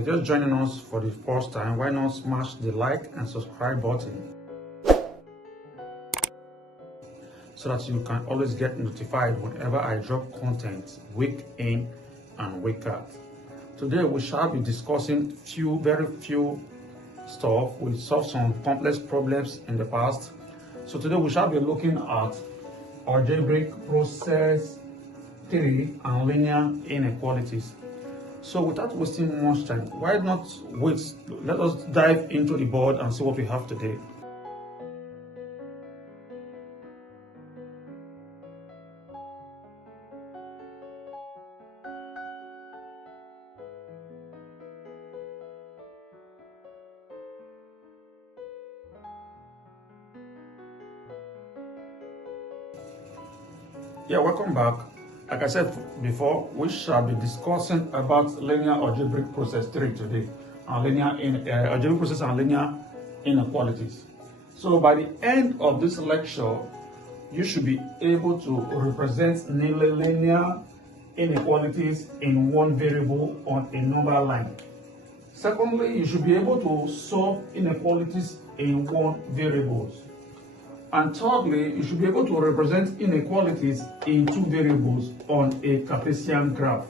If you're just joining us for the first time, why not smash the like and subscribe button so that you can always get notified whenever I drop content week in and week out. Today we shall be discussing very few stuff. We solved some complex problems in the past. So today we shall be looking at algebraic process 3 and linear inequalities. So without wasting much time, why not wait? Let us dive into the board and see what we have today. Yeah, welcome back. Like I said before, we shall be discussing about linear algebraic process 3 today, and algebraic process and linear inequalities. So by the end of this lecture, you should be able to represent linear inequalities in one variable on a number line. Secondly, you should be able to solve inequalities in one variable. And thirdly, you should be able to represent inequalities in two variables on a Cartesian graph.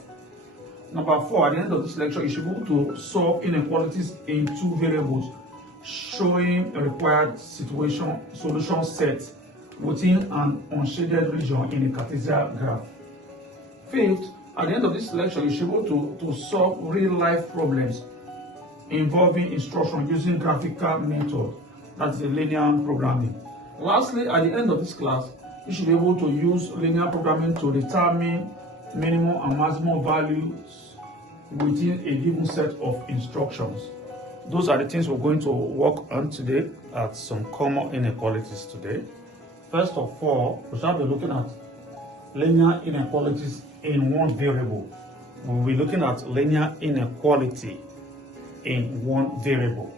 Number 4, at the end of this lecture, you should be able to solve inequalities in two variables, showing a required solution set within an unshaded region in a Cartesian graph. Fifth, at the end of this lecture, you should be able to solve real-life problems involving instruction using graphical method, that's the linear programming. Lastly, at the end of this class, you should be able to use linear programming to determine minimum and maximum values within a given set of instructions. Those are the things we're going to work on today at some common inequalities today. First of all, we shall be looking at linear inequalities in one variable. We'll be looking at linear inequality in one variable.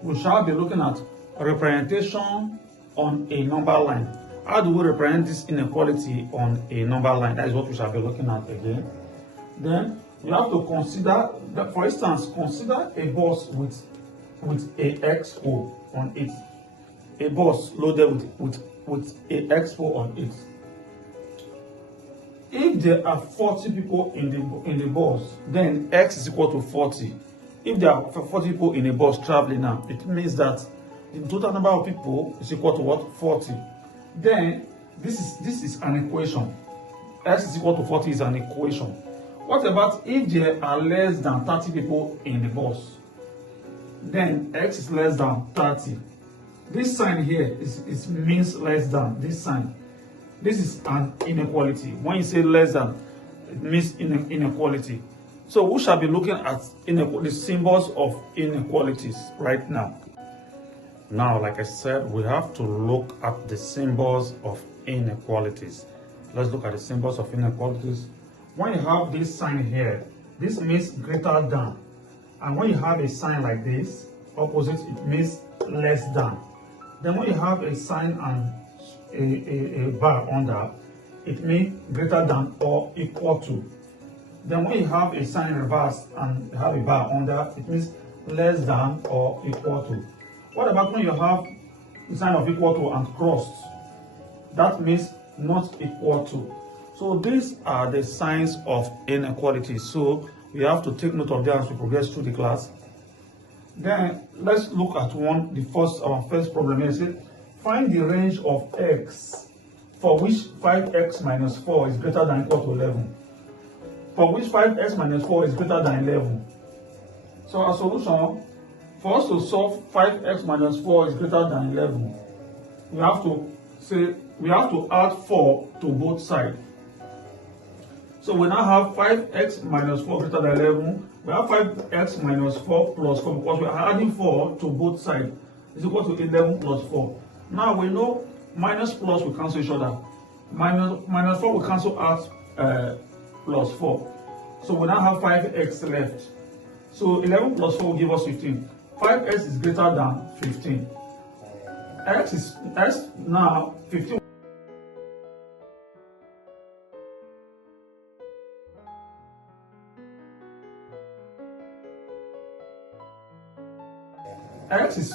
We shall be looking at representation on a number line. How do we represent this inequality on a number line? That is what we shall be looking at again. Then we have to consider that, for instance, consider a bus with a XO on it. A bus loaded with a XO on it. If there are 40 people in the bus, then X is equal to 40. If there are 40 people in a bus traveling now, it means that the total number of people is equal to what? 40. Then this is an equation. X is equal to 40 is an equation. What about if there are less than 30 people in the bus? Then X is less than 30. This sign here means less than. This sign. This is an inequality. When you say less than, it means inequality. So we shall be looking at the symbols of inequalities right now. Now, like I said, we have to look at the symbols of inequalities. Let's look at the symbols of inequalities. When you have this sign here, this means greater than. And when you have a sign like this, opposite, it means less than. Then when you have a sign and a bar under, it means greater than or equal to. Then when you have a sign in reverse and have a bar under, it means less than or equal to. What about when you have the sign of equal to and crossed? That means not equal to. So these are the signs of inequality. So we have to take note of them as we progress through the class. Then let's look at our first problem here. Say, find the range of x for which 5x minus 4 is greater than or equal to 11. For which 5x minus 4 is greater than 11. So our solution, for us to solve 5x minus 4 is greater than 11, we have to add 4 to both sides. So we now have 5x minus 4 greater than 11. We have 5x minus 4 plus 4 because we are adding 4 to both sides. Is equal to 11 plus 4. Now we know minus plus will cancel each other. Minus 4 will cancel out plus 4. So we now have 5x left. So 11 plus 4 will give us 15. 5x is greater than 15. X now 15. x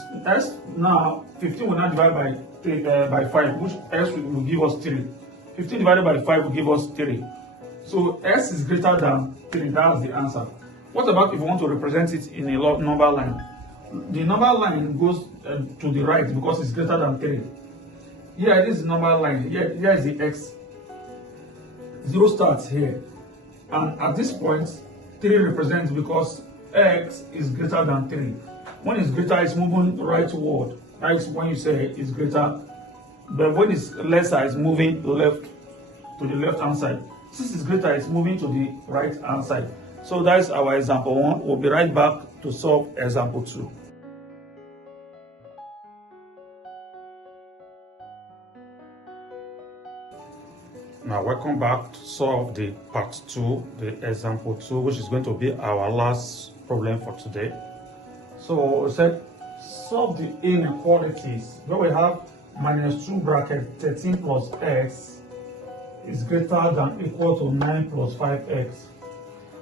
now 15 will now divide by 3, by 5, which x will give us 3. 15 divided by 5 will give us 3. So x is greater than 3. That's the answer. What about if you want to represent it in a number line? The number line goes to the right because it's greater than 3. Here this is number line. Here is the x. 0 starts here. And at this point, 3 represents because x is greater than 3. When it's greater, it's moving rightward. Right when you say it's greater. But when it's lesser, it's moving left to the left hand side. Since it's greater, it's moving to the right hand side. So that's our example 1. We'll be right back to solve example 2. Now welcome back to solve the part 2, the example 2, which is going to be our last problem for today. So we said solve the inequalities where we have minus 2 bracket 13 plus x is greater than equal to 9 plus 5x.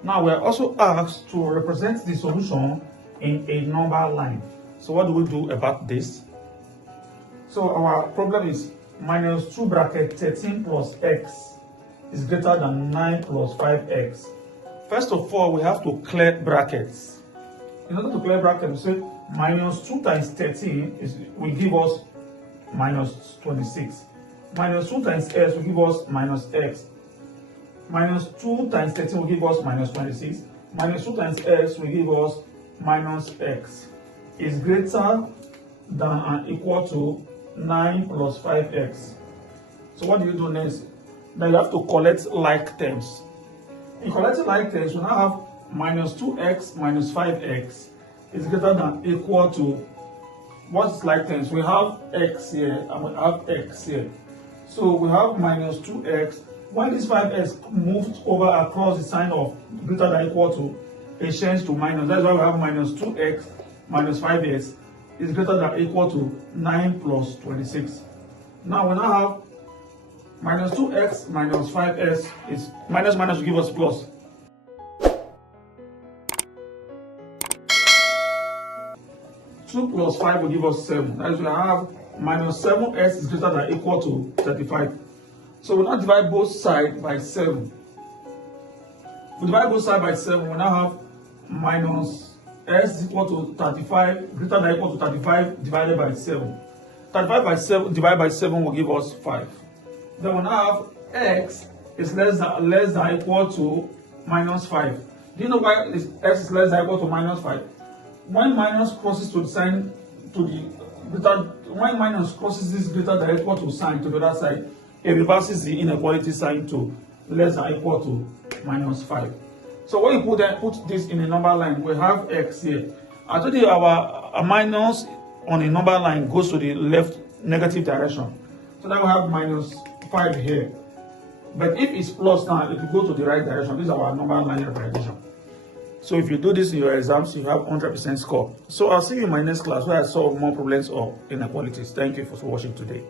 Now we are also asked to represent the solution in a number line. So what do we do about this? So our problem is minus 2 bracket 13 plus x is greater than 9 plus 5x. First of all, we have to clear brackets. In order to clear brackets, we say minus 2 times 13 will give us minus 26. Minus 2 times x will give us minus x. Minus 2 times 13 will give us minus 26. Minus 2 times x will give us minus x. Is greater than and equal to 9 plus 5x. So what do you do next? Now you have to collect like terms. In collecting like terms, we now have minus 2x minus 5x is greater than equal to, what's like terms? We have x here and we have x here. So we have minus 2x. When this 5x moved over across the sign of greater than equal to, it changed to minus. That's why we have minus 2x minus 5x is greater than equal to 9 plus 26. Now we now have minus 2x minus 5x is minus will give us plus. Two plus 5 will give us 7. That is, we have minus 7x is greater than equal to 35. So we now divide both sides by 7. If we divide both sides by 7, we now have minus x is equal to 35, greater than equal to 35 divided by 7. 35 by 7 divided by 7 will give us 5. Then we now have x is less than equal to minus 5. Do you know why x is less than equal to minus 5? When minus crosses to the sign to the greater, when minus crosses this greater than equal to sign to the other side, it reverses the inequality sign to less than equal to minus 5. So when you put this in a number line, we have x here. I told you our minus on a number line goes to the left negative direction. So now we have minus 5 here. But if it's plus now, it will go to the right direction. This is our number line representation. So if you do this in your exams, you have 100% score. So I'll see you in my next class where I solve more problems of inequalities. Thank you for watching today.